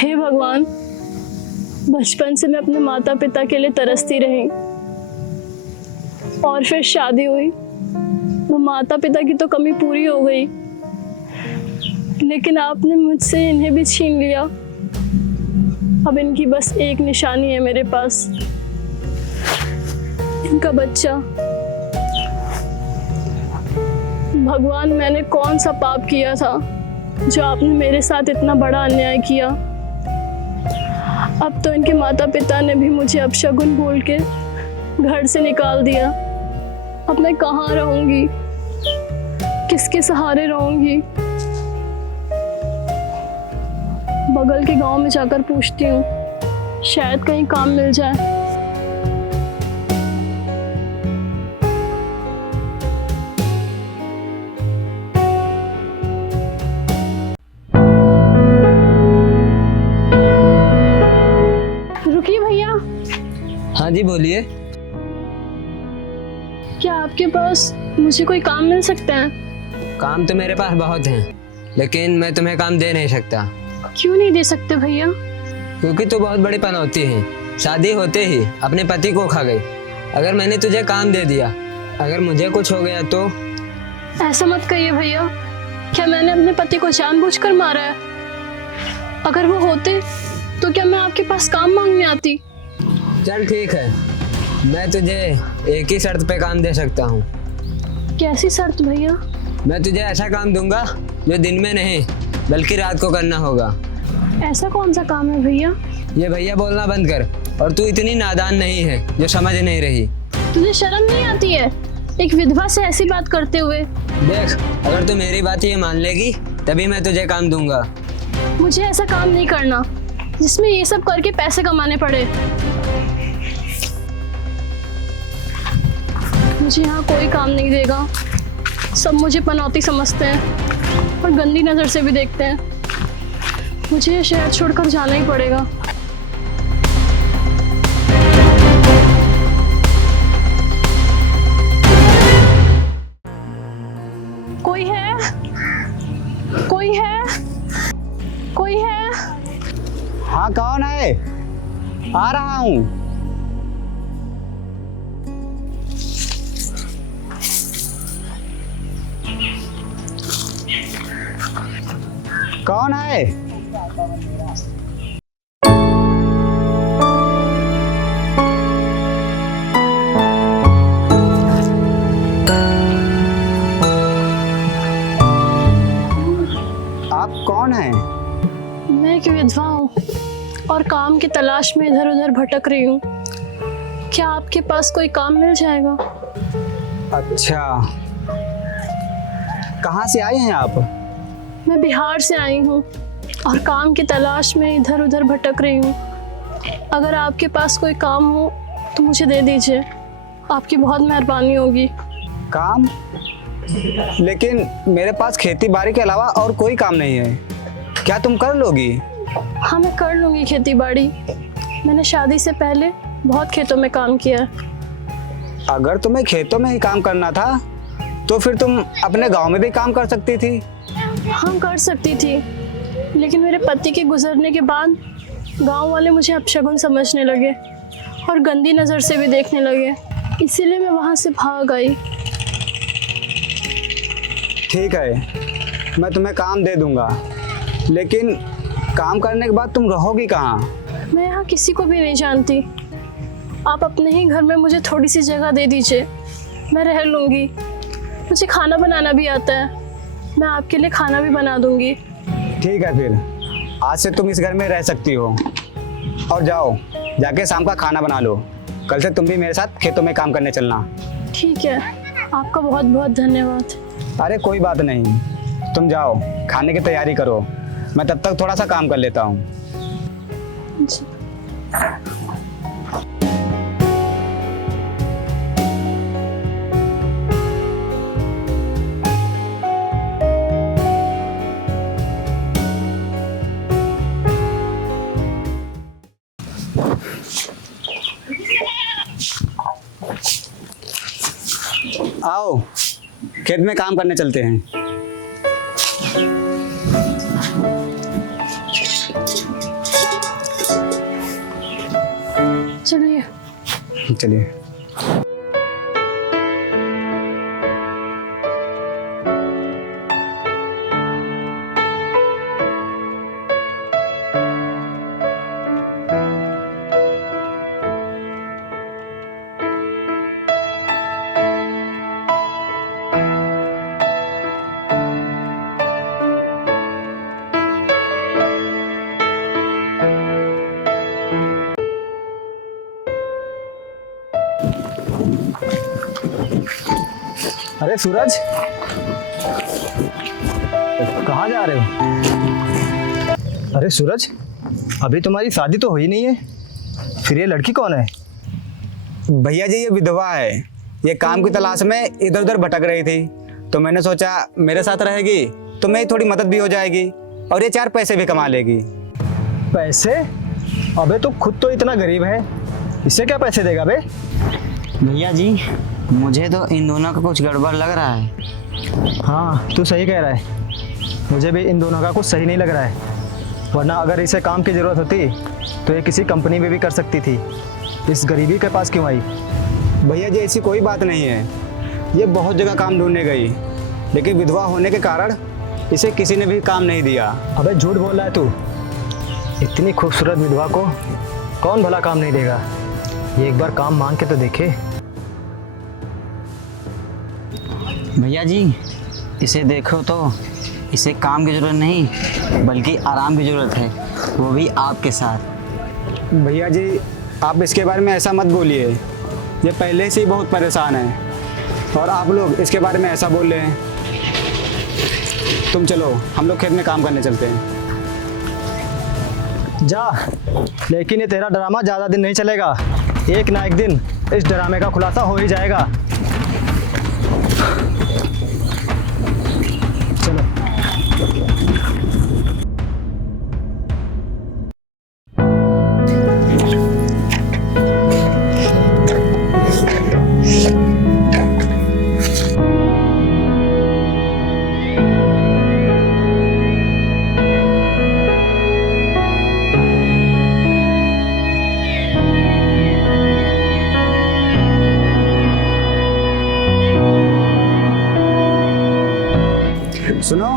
हे भगवान, बचपन से मैं अपने माता पिता के लिए तरसती रही और फिर शादी हुई तो माता पिता की तो कमी पूरी हो गई, लेकिन आपने मुझसे इन्हें भी छीन लिया। अब इनकी बस एक निशानी है मेरे पास, इनका बच्चा। भगवान, मैंने कौन सा पाप किया था जो आपने मेरे साथ इतना बड़ा अन्याय किया। अब तो इनके माता पिता ने भी मुझे अपशगुन बोल के घर से निकाल दिया। अब मैं कहाँ रहूंगी, किसके सहारे रहूंगी? बगल के गांव में जाकर पूछती हूँ, शायद कहीं काम मिल जाए। रुकिए भैया। हाँ जी बोलिए। क्या आपके पास मुझे कोई काम मिल सकता है? काम तो मेरे पास बहुत हैं, लेकिन मैं तुम्हें काम दे नहीं सकता। क्यों नहीं दे सकते भैया? क्योंकि तू बहुत बड़ी पनौती है। शादी होते ही अपने पति को खा गई। अगर मैंने तुझे काम दे दिया, अगर मुझे कुछ हो गया तो? ऐसा मत कहिए भैया। क्या मैंने अपने पति को जानबूझकर मारा है? अगर वो होते तो क्या मैं आपके पास काम मांगने आती? चल ठीक है, मैं तुझे एक ही शर्त पे काम दे सकता हूँ। कैसी शर्त भैया? मैं तुझे ऐसा काम दूंगा जो दिन में नहीं बल्कि रात को करना होगा। ऐसा कौन सा काम है भैया? ये भैया बोलना बंद कर, और तू इतनी नादान नहीं है जो समझ नहीं रही। तुझे शर्म नहीं आती है एक विधवा से ऐसी बात करते हुए? देख, अगर तू मेरी बात ये मान लेगी तभी मैं तुझे काम दूंगा। मुझे ऐसा काम नहीं करना जिसमें ये सब करके पैसे कमाने पड़े। मुझे यहाँ कोई काम नहीं देगा। सब मुझे पनौती समझते हैं और गंदी नजर से भी देखते हैं। मुझे ये शहर छोड़कर जाना ही पड़ेगा। कोई है? कोई है? कोई है? हाँ, कौन है? आ रहा हूँ। कौन है? आप कौन हैं? मैं एक विधवा हूँ और काम की तलाश में इधर उधर भटक रही हूँ। क्या आपके पास कोई काम मिल जाएगा? अच्छा, कहाँ से आए हैं आप? मैं बिहार से आई हूँ और काम की तलाश में इधर उधर भटक रही हूँ। अगर आपके पास कोई काम हो तो मुझे दे दीजिए, आपकी बहुत मेहरबानी होगी। काम? लेकिन मेरे पास खेती बाड़ी के अलावा और कोई काम नहीं है। क्या तुम कर लोगी? हाँ, मैं कर लूँगी खेती बाड़ी। मैंने शादी से पहले बहुत खेतों में काम किया। अगर तुम्हें खेतों में ही काम करना था तो फिर तुम अपने गांव में भी काम कर सकती थी। हाँ, कर सकती थी, लेकिन मेरे पति के गुजरने के बाद गांव वाले मुझे अपशगुन समझने लगे और गंदी नज़र से भी देखने लगे। इसीलिए मैं वहाँ से भाग आई। ठीक है, मैं तुम्हें काम दे दूंगा, लेकिन काम करने के बाद तुम रहोगी कहाँ? मैं यहाँ किसी को भी नहीं जानती। आप अपने ही घर में मुझे थोड़ी सी जगह दे दीजिए, मैं रह लूँगी। मुझे खाना बनाना भी आता है, मैं आपके लिए खाना भी बना दूँगी। ठीक है, फिर आज से तुम इस घर में रह सकती हो। और जाओ, जाके शाम का खाना बना लो। कल से तुम भी मेरे साथ खेतों में काम करने चलना। ठीक है, आपका बहुत बहुत धन्यवाद। अरे कोई बात नहीं, तुम जाओ खाने की तैयारी करो, मैं तब तक थोड़ा सा काम कर लेता हूँ। आओ, खेत में काम करने चलते हैं। चलिए। अरे सूरज, कहाँ जा रहे हो? अरे सूरज, अभी तुम्हारी शादी तो हुई नहीं है, फिर ये लड़की कौन है? भैया जी, ये विधवा है। ये काम की तलाश में इधर उधर भटक रही थी, तो मैंने सोचा मेरे साथ रहेगी तो मेरी थोड़ी मदद भी हो जाएगी और ये 4 पैसे भी कमा लेगी। पैसे? अबे तो खुद तो इतना गरीब है, इससे क्या पैसे देगा बे? भैया जी, मुझे तो इन दोनों का कुछ गड़बड़ लग रहा है। हाँ, तू सही कह रहा है, मुझे भी इन दोनों का कुछ सही नहीं लग रहा है। वरना अगर इसे काम की ज़रूरत होती तो ये किसी कंपनी में भी कर सकती थी, इस गरीबी के पास क्यों आई? भैया जी, ऐसी कोई बात नहीं है। ये बहुत जगह काम ढूंढने गई, लेकिन विधवा होने के कारण इसे किसी ने भी काम नहीं दिया। अबे झूठ बोल रहा है तू, इतनी खूबसूरत विधवा को कौन भला काम नहीं देगा? ये एक बार काम मांग के तो देखे। भैया जी, इसे देखो तो इसे काम की ज़रूरत नहीं बल्कि आराम की ज़रूरत है, वो भी आपके साथ। भैया जी, आप इसके बारे में ऐसा मत बोलिए। ये पहले से ही बहुत परेशान है और आप लोग इसके बारे में ऐसा बोल रहे हैं। तुम चलो, हम लोग खेत में काम करने चलते हैं। जा, लेकिन ये तेरा ड्रामा ज़्यादा दिन नहीं चलेगा। एक ना एक दिन इस ड्रामे का खुलासा हो ही जाएगा। चलो। सुनो,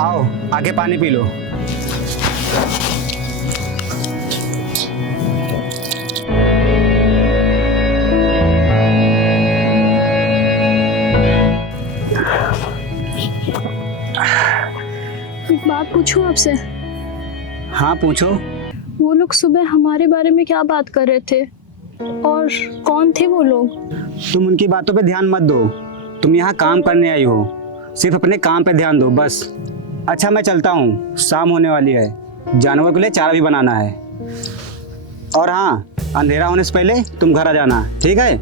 आओ आके पानी पी लो। एक बात पूछूं आपसे? हाँ पूछो। वो लोग सुबह हमारे बारे में क्या बात कर रहे थे और कौन थे वो लोग? तुम उनकी बातों पे ध्यान मत दो। तुम यहाँ काम करने आई हो, सिर्फ अपने काम पे ध्यान दो बस। अच्छा, मैं चलता हूँ, शाम होने वाली है, जानवर के लिए चारा भी बनाना है। और हाँ, अंधेरा होने से पहले तुम घर आ जाना, ठीक है?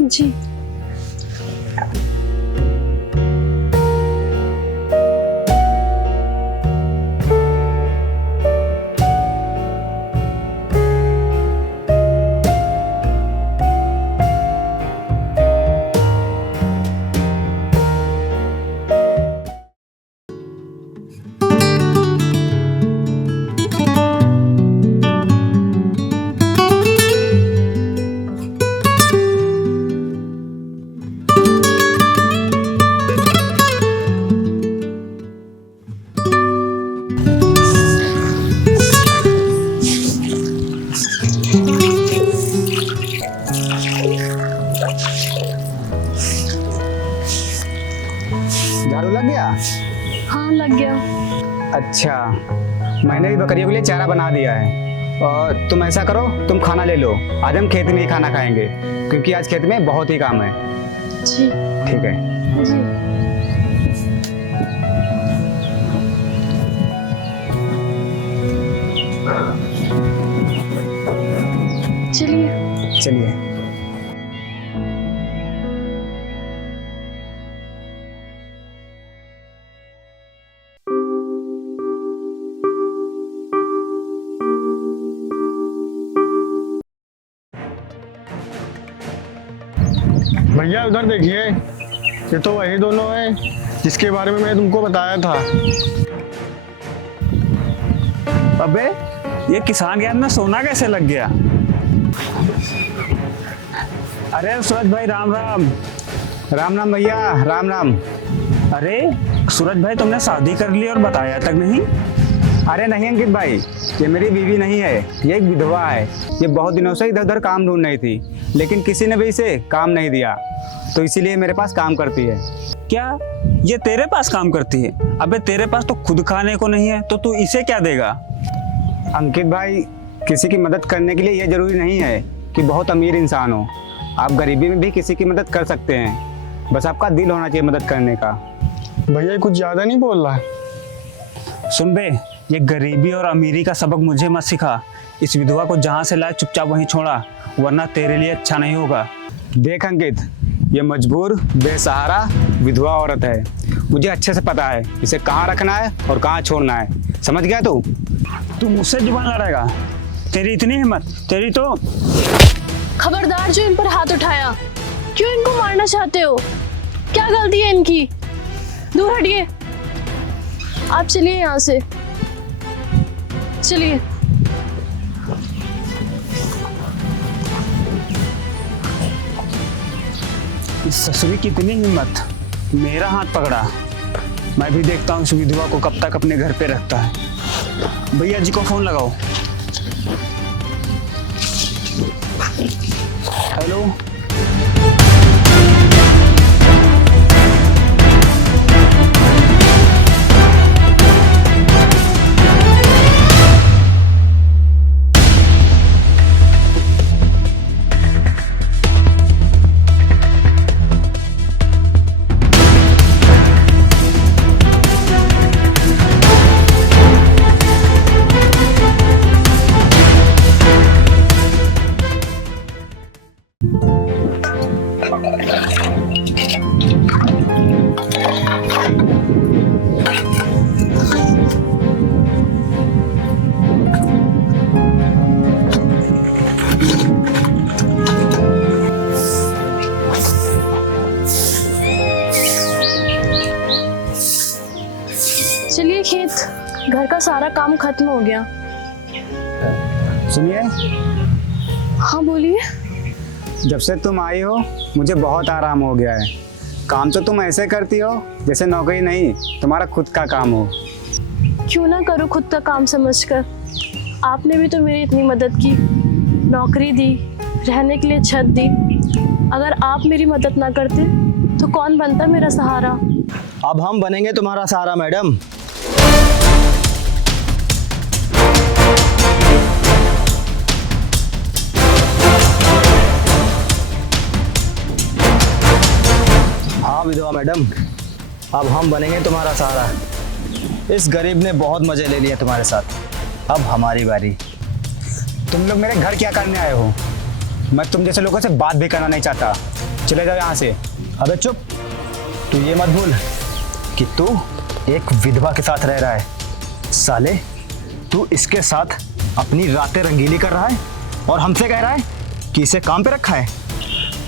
जी। झाड़ू लग गया? हाँ, लग गया। अच्छा, मैंने भी बकरियों के लिए चारा बना दिया है। और तुम ऐसा करो, तुम खाना ले लो। आज हम खेत में ही खाना खाएंगे क्योंकि आज खेत में बहुत ही काम है। जी। ठीक है। जी। चलिए। चलिए। भैया उधर देखिए, ये तो वही दोनों हैं जिसके बारे में मैंने तुमको बताया था। अबे, ये किसान ज्ञान में सोना कैसे लग गया? अरे सूरज भाई राम राम। राम राम भैया, राम राम। अरे सूरज भाई, तुमने शादी कर ली और बताया तक नहीं? अरे नहीं अंकित भाई, ये मेरी बीवी नहीं है, ये एक विधवा है। ये बहुत दिनों से इधर उधर काम ढूंढ रही थी, लेकिन किसी ने भी इसे काम नहीं दिया, तो इसीलिए मेरे पास काम करती है। क्या ये तेरे पास काम करती है? अबे तेरे पास तो खुद खाने को नहीं है, तो तू इसे क्या देगा? अंकित भाई, किसी की मदद करने के लिए ये जरूरी नहीं है कि बहुत अमीर इंसान हो। आप गरीबी में भी किसी की मदद कर सकते हैं, बस आपका दिल होना चाहिए मदद करने का। भैया ये कुछ ज़्यादा नहीं बोल रहा है? सुन बे, ये गरीबी और अमीरी का सबक मुझे मत सिखा। इस विधवा को जहाँ से लाए चुपचाप वहीं छोड़ा, वरना तेरे लिए अच्छा नहीं होगा। देख अंकित, ये मजबूर बेसहारा विधवा औरत है। मुझे अच्छे से पता है इसे कहाँ रखना है और कहाँ छोड़ना है। समझ गया तू? तू मुझसे जुबान लड़ाएगा? तेरी इतनी हिम्मत? तेरी तो खबरदार जो इन पर हाथ उठाया। क्यों इनको मारना चाहते हो? क्या गलती है इनकी? दूर हटिए। आप चलिए यहाँ से, चलिए। इस ससुरी की इतनी हिम्मत, मेरा हाथ पकड़ा। मैं भी देखता हूँ इस विधवा को कब तक अपने घर पे रखता है। भैया जी को फोन लगाओ। हेलो। चलिए खेत, घर का सारा काम खत्म हो गया। सुनिए, हाँ बोलिए। जब से तुम आई हो मुझे बहुत आराम हो गया है। काम तो तुम ऐसे करती हो जैसे नौकरी नहीं, तुम्हारा खुद का काम हो। क्यों ना करूँ खुद का काम समझकर। आपने भी तो मेरी इतनी मदद की, नौकरी दी, रहने के लिए छत दी। अगर आप मेरी मदद ना करते तो कौन बनता मेरा सहारा? अब हम बनेंगे तुम्हारा सहारा मैडम। हाँ विधवा मैडम, अब हम बनेंगे तुम्हारा सहारा। इस गरीब ने बहुत मजे ले लिए तुम्हारे साथ, अब हमारी बारी। तुम लोग मेरे घर क्या करने आए हो? मैं तुम जैसे लोगों से बात भी करना नहीं चाहता। चले जाओ यहाँ से। अबे चुप, तू ये मत भूल कि तू एक विधवा के साथ रह रहा है। साले, तू इसके साथ अपनी रातें रंगीली कर रहा है और हमसे कह रहा है कि इसे काम पे रखा है।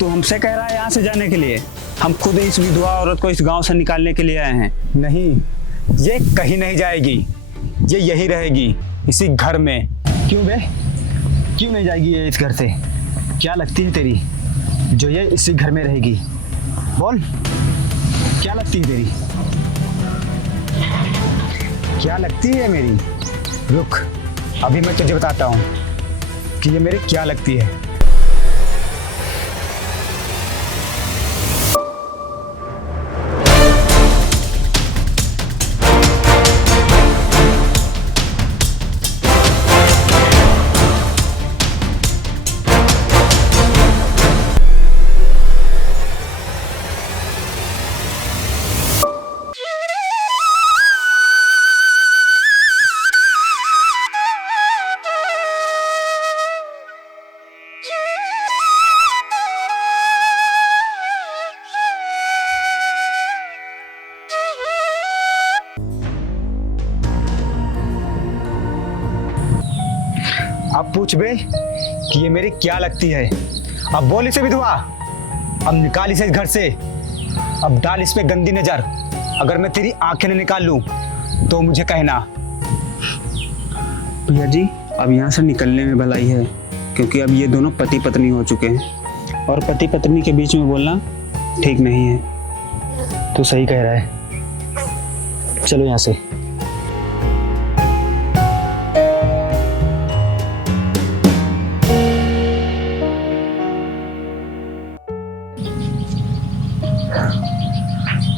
तू हमसे कह रहा है यहाँ से जाने के लिए? हम खुद इस विधवा औरत को इस गांव से निकालने के लिए आए हैं। नहीं, ये कहीं नहीं जाएगी, ये यही रहेगी इसी घर में। क्यों बे, क्यों नहीं जाएगी ये इस घर से? क्या लगती है तेरी जो ये इसी घर में रहेगी? बोल, क्या लगती है तेरी? क्या लगती है मेरी? रुक, अभी मैं तुझे बताता हूँ कि ये मेरी क्या लगती है। अब पूछ बे कि ये मेरी क्या लगती है। अब बोल इसे विधवा, अब निकाल इसे इस घर से। अब डाल इस पे गंदी नजर। अगर मैं तेरी आंखें न निकाल लूं तो मुझे कहना। भैया जी, अब यहाँ से निकलने में भलाई है, क्योंकि अब ये दोनों पति पत्नी हो चुके हैं। और पति पत्नी के बीच में बोलना ठीक नहीं है। तू सही कह रहा है, चलो यहाँ से।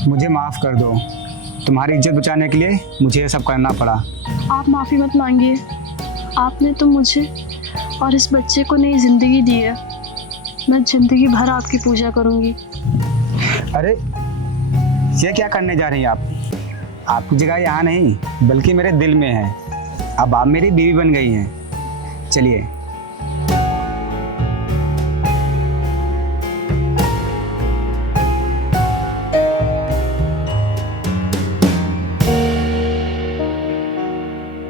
मुझे माफ़ कर दो, तुम्हारी इज्जत बचाने के लिए मुझे ये सब करना पड़ा। आप माफ़ी मत मांगिए। आपने तो मुझे और इस बच्चे को नई ज़िंदगी दी है। मैं ज़िंदगी भर आपकी पूजा करूँगी। अरे ये क्या करने जा रही हैं आप? आपकी जगह यहाँ नहीं बल्कि मेरे दिल में है। अब आप मेरी बीवी बन गई हैं। चलिए